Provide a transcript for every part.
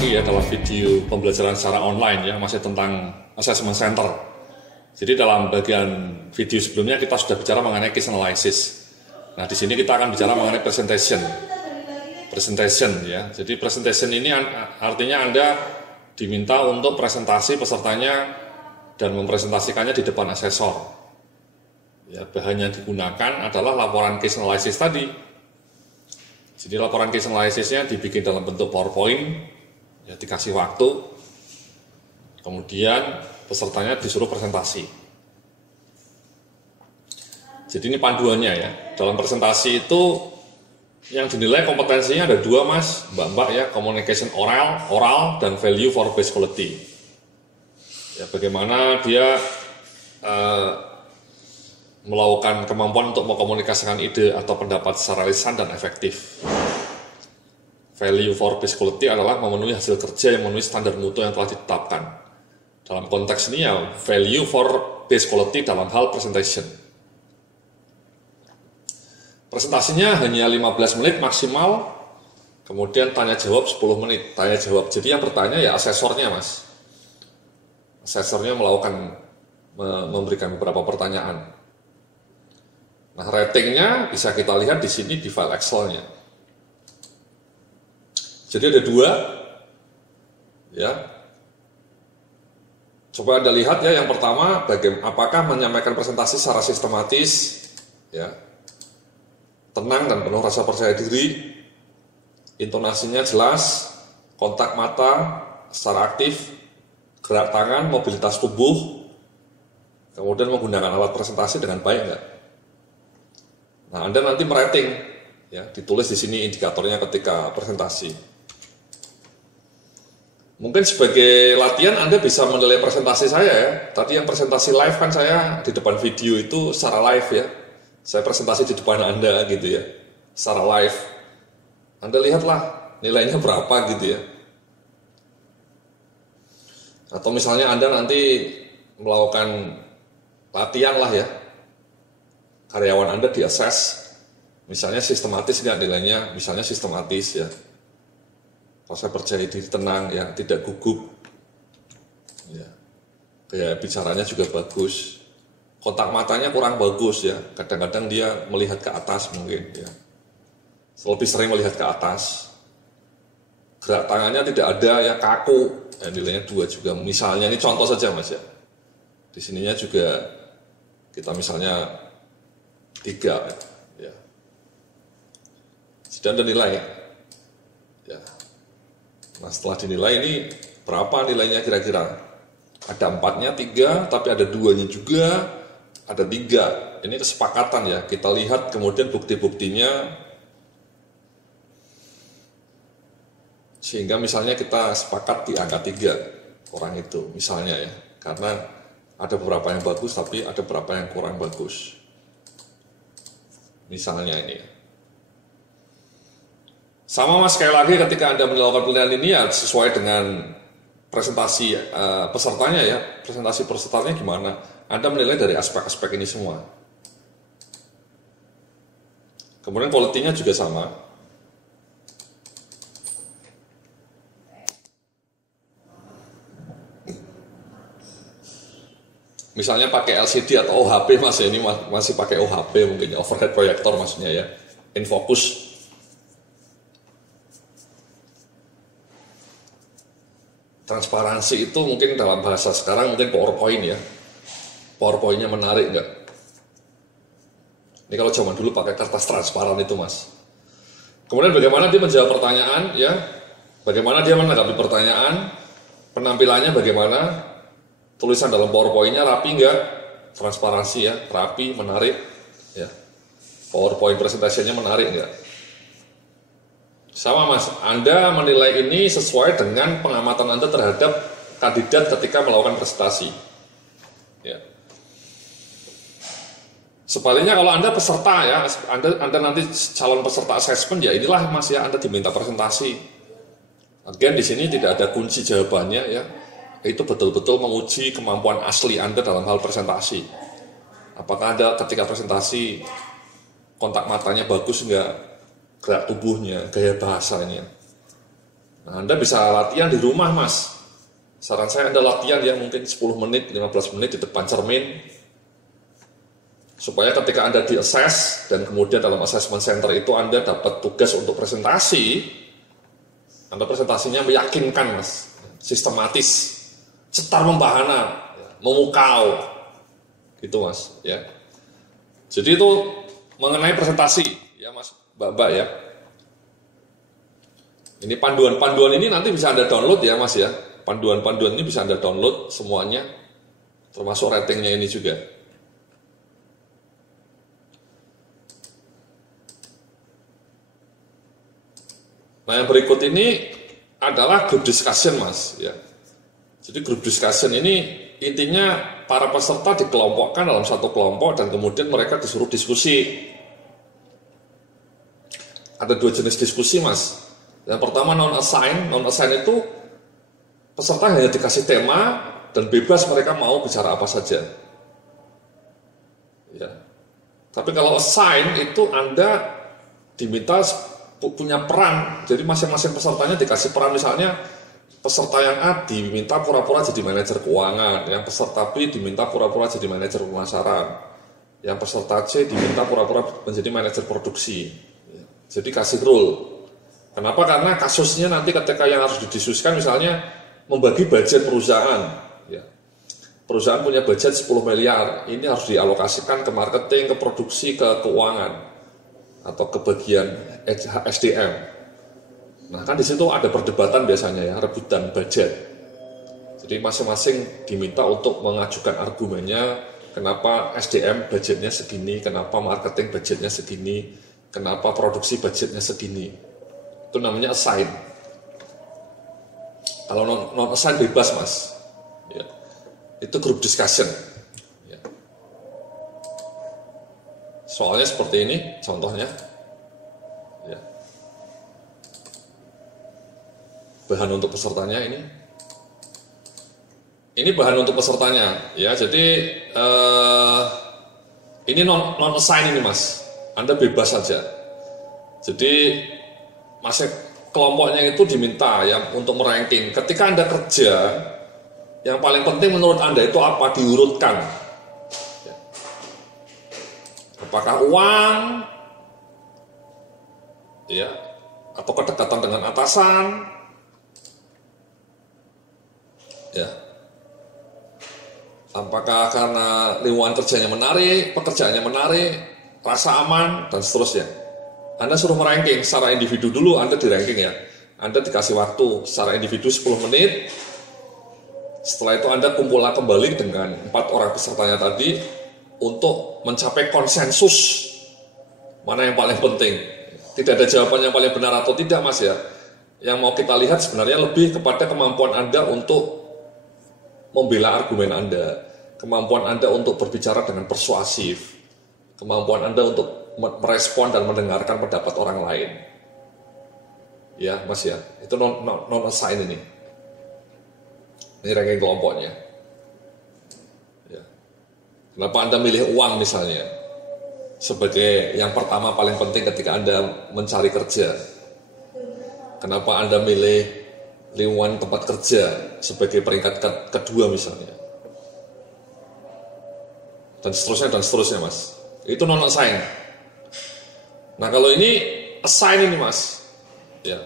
lagi ya dalam video pembelajaran secara online ya, masih tentang assessment center. Jadi dalam bagian video sebelumnya kita sudah bicara mengenai case analysis. Nah, di sini kita akan bicara mengenai presentation ya. Jadi presentation ini artinya Anda diminta untuk presentasi pesertanya dan mempresentasikannya di depan asesor. Ya, bahan yang digunakan adalah laporan case analysis tadi. Jadi laporan case analysis-nya dibikin dalam bentuk PowerPoint, ya, dikasih waktu, kemudian pesertanya disuruh presentasi. Jadi ini panduannya ya. Dalam presentasi itu yang dinilai kompetensinya ada dua mas, mbak-mbak ya, communication oral dan value for base quality. Ya, bagaimana dia melakukan kemampuan untuk mengkomunikasikan ide atau pendapat secara lisan dan efektif. Value for base quality adalah memenuhi hasil kerja yang memenuhi standar mutu yang telah ditetapkan. Dalam konteks ini ya, value for base quality dalam hal presentation. Presentasinya hanya 15 menit maksimal, kemudian tanya jawab 10 menit, tanya jawab. Jadi yang bertanya ya asesornya mas. Asesornya memberikan beberapa pertanyaan. Nah, ratingnya bisa kita lihat di sini di file Excel-nya. Jadi ada dua, ya. Coba Anda lihat ya, yang pertama, apakah menyampaikan presentasi secara sistematis, ya, tenang dan penuh rasa percaya diri, intonasinya jelas, kontak mata secara aktif, gerak tangan, mobilitas tubuh, kemudian menggunakan alat presentasi dengan baik enggak? Nah, Anda nanti merating, ya, ditulis di sini indikatornya ketika presentasi. Mungkin sebagai latihan Anda bisa menilai presentasi saya ya. Tadi yang presentasi live kan saya di depan video itu secara live ya. Saya presentasi di depan Anda gitu ya, secara live. Anda lihatlah nilainya berapa gitu ya. Atau misalnya Anda nanti melakukan latihan lah ya. Karyawan Anda diassess, misalnya sistematis nggak nilainya, misalnya sistematis ya, rasa percaya diri tenang ya, tidak gugup, ya, gaya bicaranya juga bagus, kontak matanya kurang bagus ya, kadang-kadang dia melihat ke atas mungkin ya, lebih sering melihat ke atas, gerak tangannya tidak ada ya, kaku, ya, nilainya 2 juga, misalnya ini contoh saja mas ya, di sininya juga kita misalnya 3 ya. Sudah Anda nilai ya. Nah, setelah dinilai ini berapa nilainya kira-kira? Ada 4-nya 3, tapi ada 2-nya juga, ada 3. Ini kesepakatan ya. Kita lihat kemudian bukti-buktinya, sehingga misalnya kita sepakat di angka 3 orang itu misalnya ya. Karena ada beberapa yang bagus tapi ada beberapa yang kurang bagus. Misalnya ini. Sama mas, sekali lagi ketika Anda melakukan penilaian ini ya sesuai dengan presentasi pesertanya ya. Presentasi pesertanya gimana? Anda menilai dari aspek-aspek ini semua. Kemudian quality-nya juga sama. Misalnya pakai LCD atau OHP mas ya, ini masih pakai OHP mungkin ya, overhead proyektor maksudnya ya, in focus. Transparansi itu mungkin dalam bahasa sekarang mungkin PowerPoint ya, PowerPoint-nya menarik enggak? Ini kalau zaman dulu pakai kertas transparan itu mas. Kemudian bagaimana dia menjawab pertanyaan ya, bagaimana dia menanggapi pertanyaan, penampilannya bagaimana, tulisan dalam PowerPoint-nya rapi enggak? Transparansi ya, rapi, menarik ya. PowerPoint presentasinya menarik enggak? Sama mas, Anda menilai ini sesuai dengan pengamatan Anda terhadap kandidat ketika melakukan presentasi. Ya. Sebaliknya kalau Anda peserta ya, Anda nanti calon peserta assessment ya, inilah mas ya, Anda diminta presentasi. Again di sini tidak ada kunci jawabannya ya. Itu betul-betul menguji kemampuan asli Anda dalam hal presentasi. Apakah Anda ketika presentasi kontak matanya bagus enggak, gerak tubuhnya, gaya bahasanya. Nah, Anda bisa latihan di rumah, Mas. Saran saya Anda latihan ya mungkin 10 menit, 15 menit di depan cermin. Supaya ketika Anda di-assess dan kemudian dalam assessment center itu Anda dapat tugas untuk presentasi, Anda presentasinya meyakinkan, Mas, sistematis, cetar membahana, memukau, gitu, Mas. Ya. Jadi itu mengenai presentasi, ya, Mas, Mbak ya. Ini panduan-panduan ini nanti bisa Anda download ya, Mas ya. Panduan-panduan ini bisa Anda download semuanya, termasuk ratingnya ini juga. Nah, yang berikut ini adalah group discussion, Mas. Ya. Jadi group discussion ini intinya para peserta dikelompokkan dalam satu kelompok dan kemudian mereka disuruh diskusi. Ada 2 jenis diskusi, Mas. Yang pertama non-assign. Non-assign itu peserta hanya dikasih tema dan bebas mereka mau bicara apa saja. Ya. Tapi kalau assign itu Anda diminta punya peran, jadi masing-masing pesertanya dikasih peran. Misalnya peserta yang A diminta pura-pura jadi manajer keuangan, yang peserta B diminta pura-pura jadi manajer pemasaran, yang peserta C diminta pura-pura menjadi manajer produksi. Jadi kasih role. Kenapa? Karena kasusnya nanti ketika yang harus didiskusikan misalnya membagi budget perusahaan. Ya. Perusahaan punya budget 10 miliar, ini harus dialokasikan ke marketing, ke produksi, ke keuangan atau ke bagian SDM. Nah, kan di situ ada perdebatan biasanya ya, rebutan budget. Jadi masing-masing diminta untuk mengajukan argumennya, kenapa SDM budgetnya segini, kenapa marketing budgetnya segini, kenapa produksi budgetnya segini. Itu namanya assign. Kalau non-assign bebas, Mas. Ya. Itu group discussion. Soalnya seperti ini, contohnya, ya. Bahan untuk pesertanya ini bahan untuk pesertanya, ya. Jadi ini non assign ini, Mas. Anda bebas saja. Jadi masih kelompoknya itu diminta ya untuk meranking. Ketika Anda kerja, yang paling penting menurut Anda itu apa? Diurutkan. Apakah uang, ya, atau kedekatan dengan atasan, ya, apakah karena lingkungan kerjanya menarik, pekerjaannya menarik, rasa aman, dan seterusnya. Anda suruh meranking secara individu dulu, Anda di ranking ya. Anda dikasih waktu secara individu 10 menit. Setelah itu Anda kumpulkan kembali dengan 4 orang pesertanya tadi untuk mencapai konsensus mana yang paling penting. Tidak ada jawaban yang paling benar atau tidak, Mas ya. Yang mau kita lihat sebenarnya lebih kepada kemampuan Anda untuk membela argumen Anda, kemampuan Anda untuk berbicara dengan persuasif, kemampuan Anda untuk merespon dan mendengarkan pendapat orang lain. Ya, Mas ya. Itu non-assign ini. Ini ranking kelompoknya. Kenapa Anda milih uang misalnya sebagai yang pertama paling penting ketika Anda mencari kerja? Kenapa Anda milih lingkungan tempat kerja sebagai peringkat kedua misalnya? Dan seterusnya, Mas. Itu non-assign. Nah, kalau ini assign ini, Mas. Ya.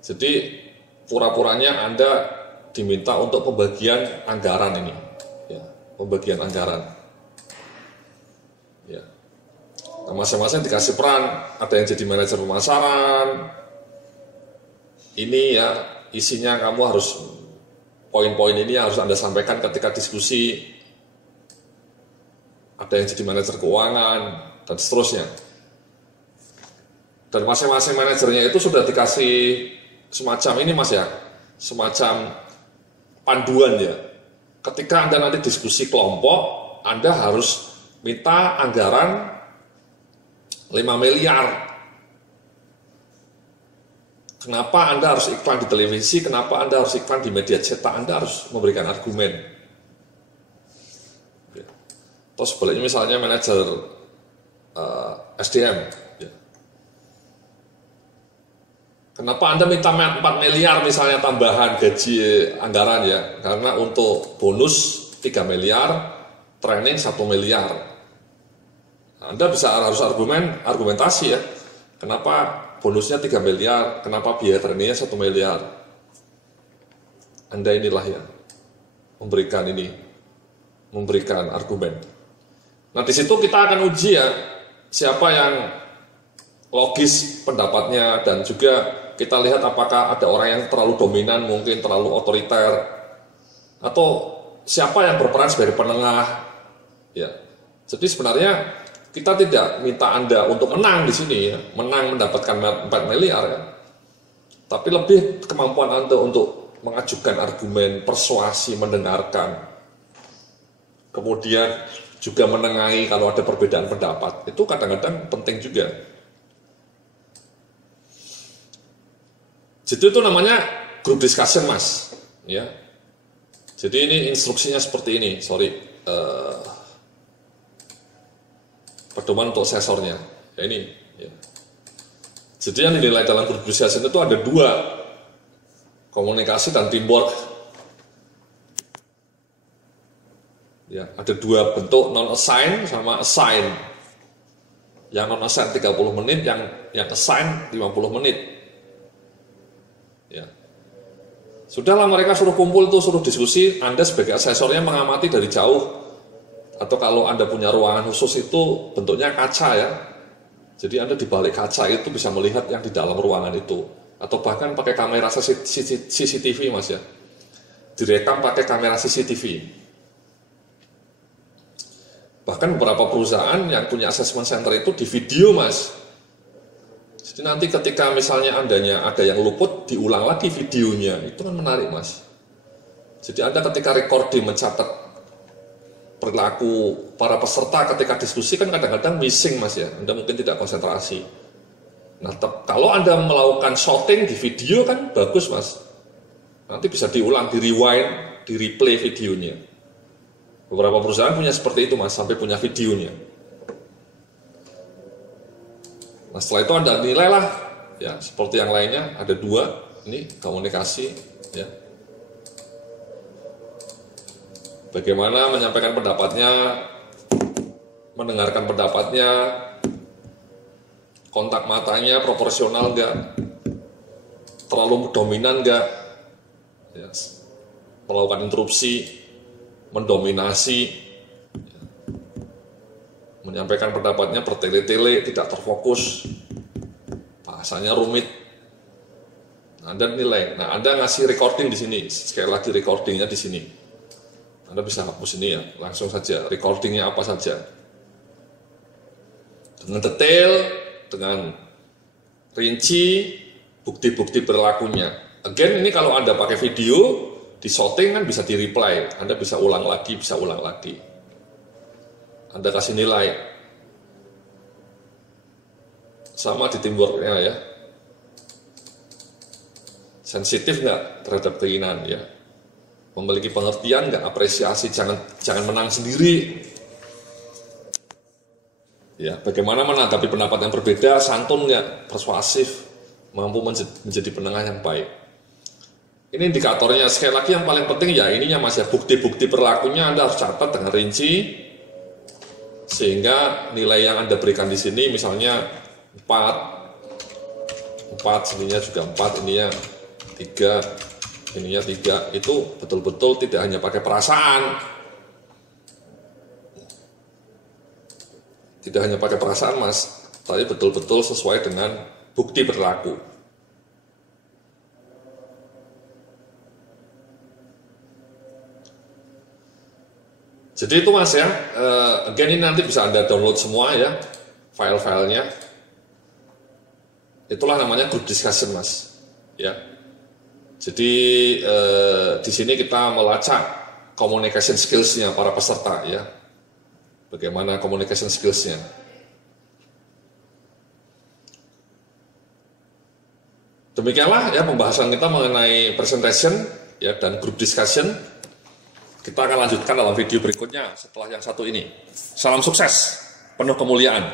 Jadi pura-puranya Anda diminta untuk pembagian anggaran ini. Pembagian anggaran, ya. Nah, masing-masing dikasih peran, ada yang jadi manajer pemasaran. Ini ya isinya kamu harus poin-poin ini harus Anda sampaikan ketika diskusi. Ada yang jadi manajer keuangan dan seterusnya. Dan masing-masing manajernya itu sudah dikasih semacam ini, Mas ya, semacam panduan ya. Ketika Anda nanti diskusi kelompok, Anda harus minta anggaran 5 miliar. Kenapa Anda harus iklan di televisi? Kenapa Anda harus iklan di media cetak? Anda harus memberikan argumen. Terus sebaliknya misalnya manajer SDM. Kenapa Anda minta 4 miliar misalnya tambahan gaji anggaran ya? Karena untuk bonus 3 miliar, training 1 miliar. Anda bisa harus argumentasi ya. Kenapa bonusnya 3 miliar, kenapa biaya trainingnya 1 miliar? Anda inilah ya, memberikan argumen. Nah di situ kita akan uji ya, siapa yang logis pendapatnya, dan juga kita lihat apakah ada orang yang terlalu dominan, mungkin terlalu otoriter, atau siapa yang berperan sebagai penengah. Ya, jadi sebenarnya kita tidak minta Anda untuk menang di sini, ya, menang mendapatkan 4 miliar, ya. Tapi lebih kemampuan Anda untuk mengajukan argumen, persuasi, mendengarkan, kemudian juga menengahi kalau ada perbedaan pendapat. Itu kadang-kadang penting juga. Jadi itu namanya group discussion, Mas. Ya. Jadi ini instruksinya seperti ini. Pedoman untuk sesornya. Ya ini. Ya. Jadi yang dinilai dalam group discussion itu ada 2, komunikasi dan teamwork. Ya, ada 2 bentuk, non-assign sama assign. Yang non-assign 30 menit, yang assign 50 menit. Ya. Sudahlah mereka suruh kumpul tuh, suruh diskusi, Anda sebagai asesornya mengamati dari jauh. Atau kalau Anda punya ruangan khusus itu bentuknya kaca ya. Jadi Anda di balik kaca itu bisa melihat yang di dalam ruangan itu. Atau bahkan pakai kamera CCTV, Mas ya. Direkam pakai kamera CCTV. Bahkan beberapa perusahaan yang punya assessment center itu di video, Mas. Jadi nanti ketika misalnya ada yang luput, diulang lagi videonya, itu kan menarik, Mas. Jadi Anda ketika recording mencatat perilaku para peserta ketika diskusi kan kadang-kadang missing, Mas ya. Anda mungkin tidak konsentrasi. Nah, kalau Anda melakukan shooting di video kan bagus, Mas. Nanti bisa diulang, di rewind, di replay videonya. Beberapa perusahaan punya seperti itu, Mas, sampai punya videonya. Nah setelah itu Anda nilailah ya, seperti yang lainnya ada 2, ini komunikasi ya. Bagaimana menyampaikan pendapatnya, mendengarkan pendapatnya, kontak matanya proporsional enggak, terlalu dominan enggak, ya, melakukan interupsi, mendominasi, menyampaikan pendapatnya bertele-tele, tidak terfokus, bahasanya rumit. Anda nilai. Nah, Anda ngasih recording di sini. Sekali lagi recordingnya di sini. Anda bisa hapus ini ya, langsung saja. Recordingnya apa saja. Dengan detail, dengan rinci, bukti-bukti perilakunya. Again, ini kalau Anda pakai video, di shooting kan bisa di replay. Anda bisa ulang lagi, bisa ulang lagi. Anda kasih nilai. Sama di teamworknya ya. Sensitif nggak terhadap keinginan ya. Memiliki pengertian nggak, apresiasi, jangan menang sendiri. Ya, bagaimana menanggapi pendapat yang berbeda, santun nggak, persuasif, mampu menjadi penengah yang baik. Ini indikatornya. Sekali lagi yang paling penting ya ininya, Mas ya, bukti-bukti perilakunya Anda harus catat dengan rinci. Sehingga nilai yang Anda berikan di sini misalnya 4, sininya juga 4, ininya 3, ininya 3, itu betul-betul tidak hanya pakai perasaan. Tidak hanya pakai perasaan, Mas, tapi betul-betul sesuai dengan bukti perilaku. Jadi itu, Mas ya, again ini nanti bisa Anda download semua ya, file-filenya. Itulah namanya group discussion, Mas. Ya. Jadi di sini kita melacak communication skills-nya para peserta ya. Bagaimana communication skills-nya. Demikianlah ya pembahasan kita mengenai presentation ya dan group discussion. Kita akan lanjutkan dalam video berikutnya setelah yang satu ini. Salam sukses, penuh kemuliaan.